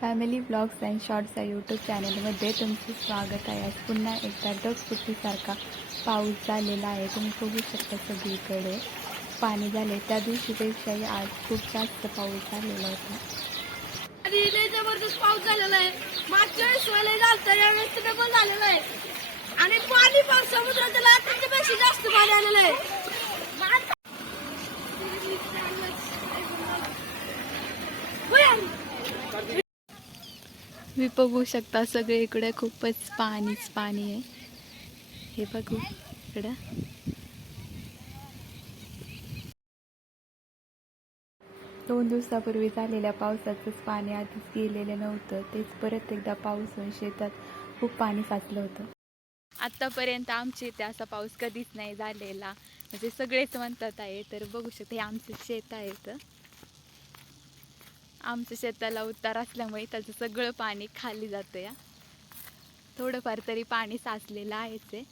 Family blogs and shorts या YouTube चॅनलमध्ये तुमचं स्वागत आहे. आज पुन्हा एकदा ढगफुटीसारखा पाऊस झालेला आहे. तुम्ही बघू शकता सगळीकडे. पाणी झाले. त्या दिवशीपेक्षाही आज खूप जास्त पाऊस झालेला होता. लय जबरदस्त पाऊस झालेला आहे. मागच्या वेळेस यावेळेस आहे. आणि पाणी पण लाटांच्यापेक्षा जास्त पाणी आलेलं आहे होय. तुम्ही बघू शकता सगळीकडे खूपच पाणीच पाणी आहे. हे बघू इकडं. दोन दिवसापूर्वी झालेल्या पावसाचंच पाणी आधीच गेलेलं नव्हतं. तेच परत एकदा पाऊस होऊन शेतात खूप पाणी साचलं होतं. आत्तापर्यंत आमच्या इथे असा पाऊस कधीच नाही झालेला. म्हणजे सगळेच म्हणतात आहे तर बघू शकते हे आमचं शेत आहे तर आमच्या शेताला उतार असल्यामुळे त्याचं सगळं पाणी खाली जातं या थोडंफार तरी पाणी साचलेलं आहेच आहे